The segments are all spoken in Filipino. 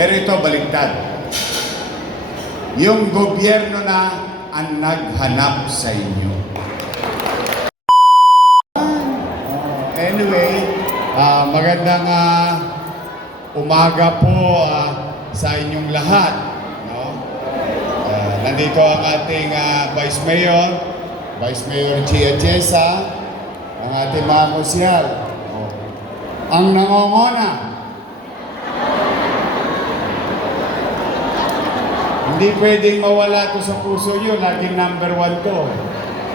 Pero ito, baliktad. Yung gobyerno na ang naghanap sa inyo. Anyway, magandang umaga po sa inyong lahat. No? Nandito ang ating Vice Mayor Chia Chesa, ang ating mga konsyal. Ang nangongona. Hindi pwedeng mawala to sa puso nyo. Laging number 1 to.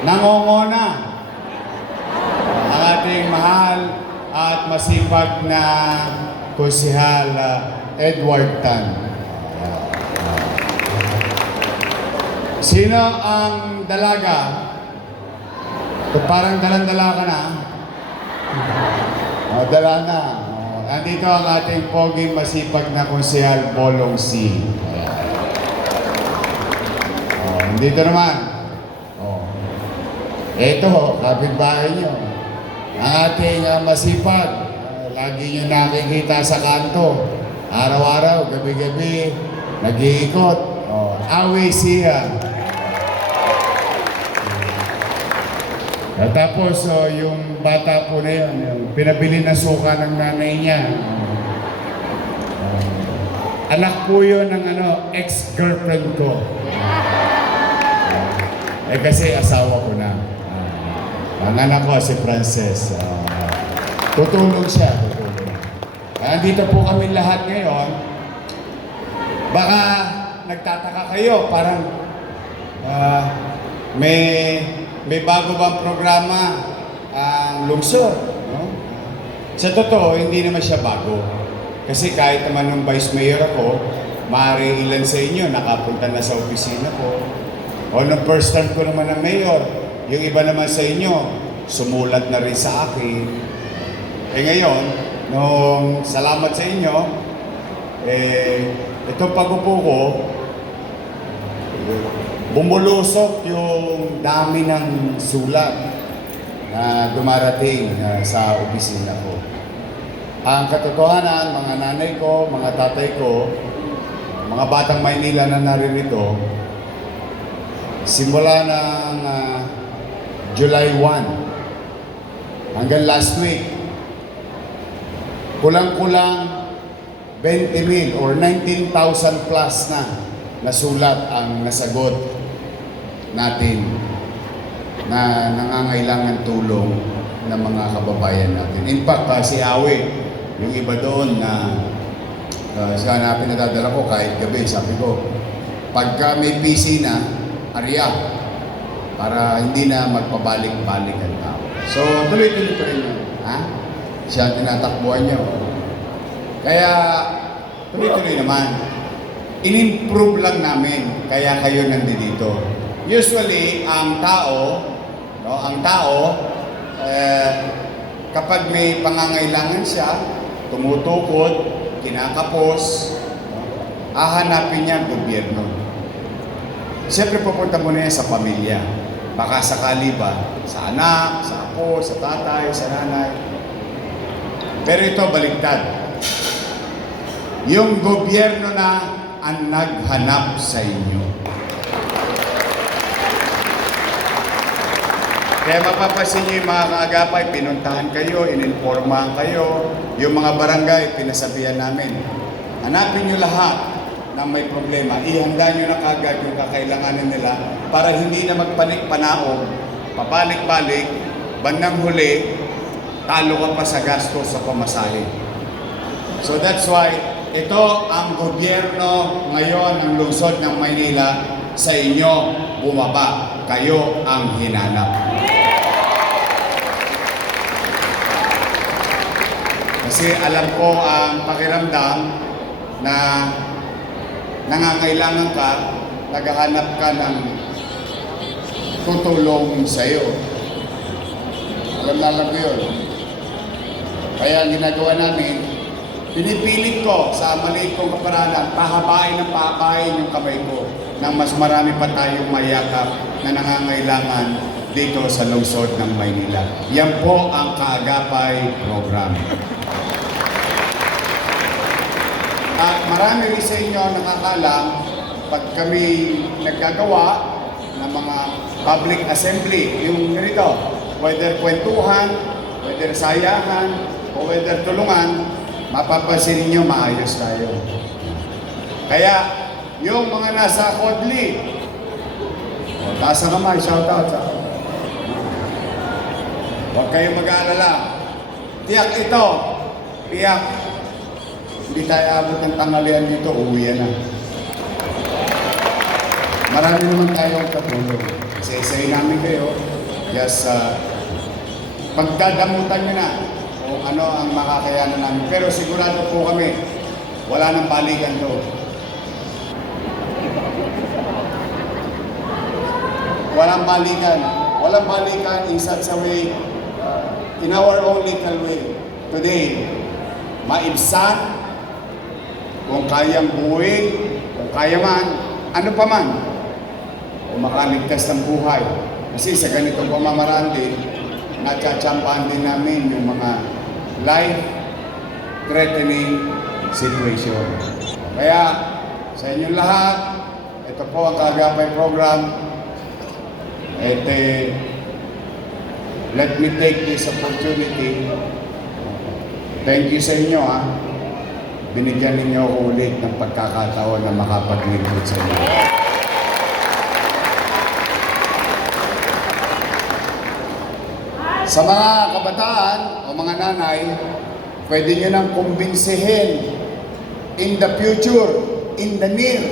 Nangongona. Ang ating mahal at masipag na konsehal Edward Tan. Sino ang dalaga? Parang dalang-dala ka na. Dala na. Andito ang ating poging masipag na konsehal Bolong C. Dito naman. Ito, kapitbahay nyo. Ang ating masipag. Lagi nyo nakikita sa kanto. Araw-araw, gabi-gabi, nag-iikot. Awe siya. At tapos, yung bata po na yun, yung pinabili na suka ng nanay niya. Anak po yun ng ex-girlfriend ko. Kasi asawa ko na. Ang anak ko si Frances. Tutulong siya. Andito po kami lahat ngayon. Baka nagtataka kayo, parang may bago bang programa ang lungsod. No? Sa totoo, hindi naman siya bago. Kasi kahit naman nung Vice Mayor ako, maaari ilan sa inyo nakapunta na sa opisina ko. O nung first time ko naman ng mayor, yung iba naman sa inyo, sumulat na rin sa akin. Ngayon, nung salamat sa inyo, itong pag-upo ko, bumulusok yung dami ng sulat na dumarating sa opisina ko. Ang katotohanan, mga nanay ko, mga tatay ko, mga batang Maynila na naririto, simula ng July 1 hanggang last week, kulang-kulang 20,000 or 19,000 plus na sulat ang nasagot natin na nangangailangan tulong ng mga kababayan natin. In fact, si Awe, yung iba doon na sa hanapin na dadala ko kahit gabi, sabi ko, pagka may PC na, Arya, para hindi na magpabalik-balik ang tao. So, tuloy-tuloy pa rin yun. Siya ang tinatakbuhan nyo. Kaya, tuloy-tuloy naman. In-improve lang namin, kaya kayo nandito. Usually, ang tao, kapag may pangangailangan siya, tumutukod, kinakapos, hahanapin niya ang gobyerno. Siyempre pupunta muna yan sa pamilya. Baka sakali ba sa anak, sa apo, sa tatay, sa nanay. Pero ito, baliktad. Yung gobyerno na ang naghanap sa inyo. Kaya mapapansin nyo yung mga kaagapay, pinuntahan kayo, ininformahan kayo, yung mga barangay, pinasabihan namin. Hanapin nyo lahat na may problema, ihanda nyo na kagad yung kakailanganin nila para hindi na magpanik-panaog, papalik-balik, bandang huli, talo ka pa sa gasto sa pamasahe. So that's why, ito ang gobyerno ngayon ng lungsod ng Maynila sa inyo bumaba. Kayo ang hinanap. Kasi alam ko ang pakiramdam na nangangailangan ka, naghahanap ka ng tutulong sa iyo. Alam ko yun. Kaya ang ginagawa namin, pinipilit ko sa maliit kong kaparanan, pahabain yung kamay ko nang mas marami pa tayong mayakap na nangangailangan dito sa lungsod ng Maynila. Yan po ang Kaagapay Program. Marami rin sa inyo nakakalam pag kami naggagawa ng mga public assembly, yung ganito, whether kwentuhan, whether sayahan, o whether tulungan, mapapansin niyo maayos tayo. Kaya, yung mga nasa Kodli, taas ang kamay, shout out sa akin. Huwag kayong mag-aalala. Tiyak ito, tiyak. Hindi tayo abot ng tanghalian dito, uwi na. Marami naman tayong katulong. Isa-isayin namin kayo. Yes, pagdadamutan nyo na kung ano ang makakayanan namin. Pero sigurado po kami, wala nang balikan to. Walang balikan. Walang balikan in such a way, in our own little way. Today, maibsan, kung kayang buuin, kung kaya man, ano pa man, o makaligtas ng buhay. Kasi sa ganitong pamamaraan din, natsachampahan din namin yung mga life-threatening situation. Kaya, sa inyong lahat, ito po ang Kaagapay program. Let me take this opportunity. Thank you sa inyo, ha. Binigyan ninyo ako ulit ng pagkakataon na makapaglingkod sa inyo. Sa mga kabataan o mga nanay, pwede nyo nang kumbinsihin in the future, in the near,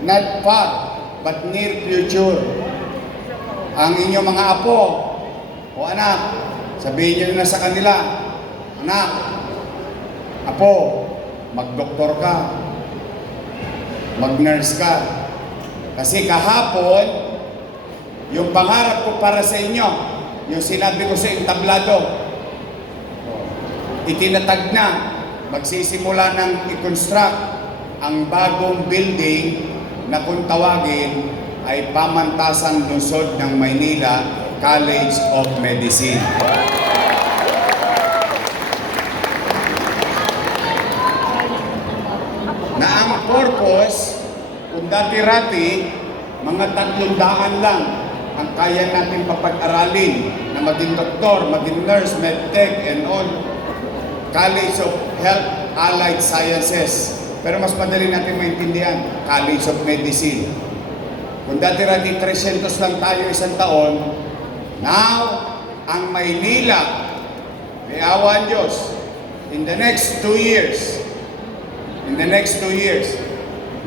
not far, but near future. Ang inyong mga apo o anak, sabihin nyo na sa kanila, anak, apo, mag-doktor ka, mag-nurse ka. Kasi kahapon, yung pangarap ko para sa inyo, yung sinabi ko sa entablado, itinatag na, magsisimula ng i-construct ang bagong building na kung tawagin ay Pamantasan Lungsod ng Maynila College of Medicine. Na ang purpose, kung dati-rati, mga 300 lang ang kaya natin papag-aralin na maging doktor, maging nurse, medtech, and all. College of Health Allied Sciences. Pero mas madali natin maintindihan, College of Medicine. Kung dati-rati 300 lang tayo isang taon, now, ang Maynila, may awa ang Diyos, in the next 2 years,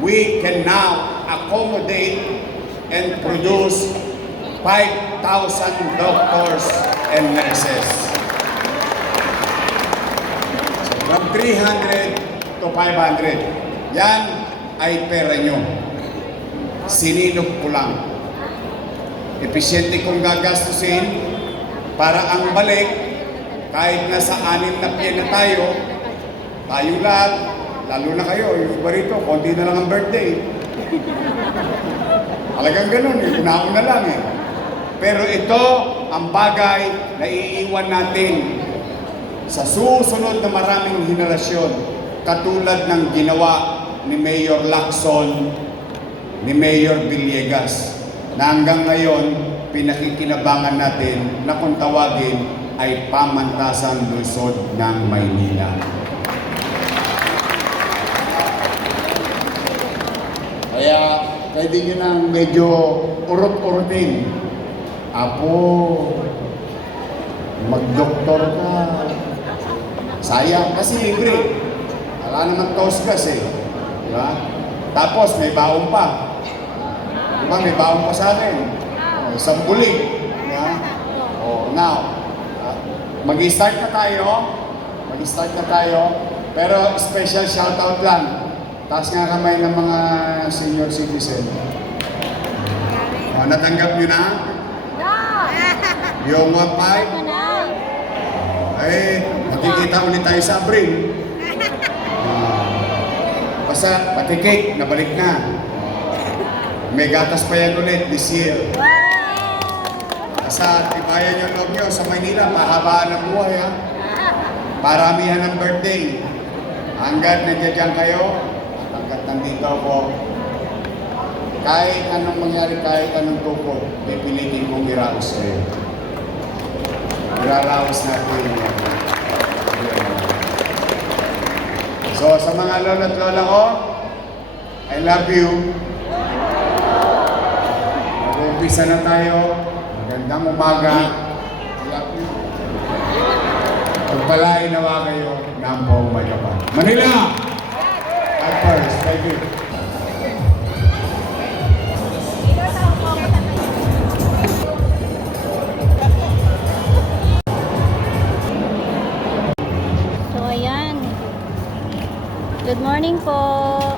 we can now accommodate and produce 5,000 doctors and nurses. So from 300 to 500. Yan ay pera nyo. Sinilog ko lang. Episyente kong gagastusin para ang balik, kahit nasa 6 na piyan na tayo lahat, lalo na kayo, yung iba rito, konti na lang ang birthday. Talagang ganun, unaon na lang eh. Pero ito ang bagay na iiwan natin sa susunod na maraming henerasyon, katulad ng ginawa ni Mayor Lacson, ni Mayor Villegas, na hanggang ngayon pinakikinabangan natin na kung tawagin ay Pamantasan Lungsod ng Maynila. Kaya pwede nyo nang medyo urot-urutin. Apo, mag-doktor ka. Sayang kasi libre. Wala naman tosgas eh. Diba? Tapos may baon pa. Diba? May baon pa sa akin. Isang bulig. Diba? Oh, now, mag-start na tayo. Pero special shoutout lang. Taas nga kamay ng mga senior citizen. Natanggap nyo na? Yung 1.5? Magkikita ulit tayo sa Abril. Basta, pati cake, nabalik na. May gatas pa yan ulit this year. Basta, tibayan yung loob nyo sa Maynila, pahabaan ng buhay ha. Paramihan ng birthday. Hanggat nandiyan kayo, Ikaw po, kahit anong mangyari, kahit anong tuko, pipilitin kong iraos kayo. Iraraos natin yan. So, sa mga lola at lola ko, I love you. Mag-umpisa na tayo. Magandang umaga. I love you. Pagpalain nawa kayo ng buong Mayabang. Manila! At first, thank you. So, ayan. Good morning po.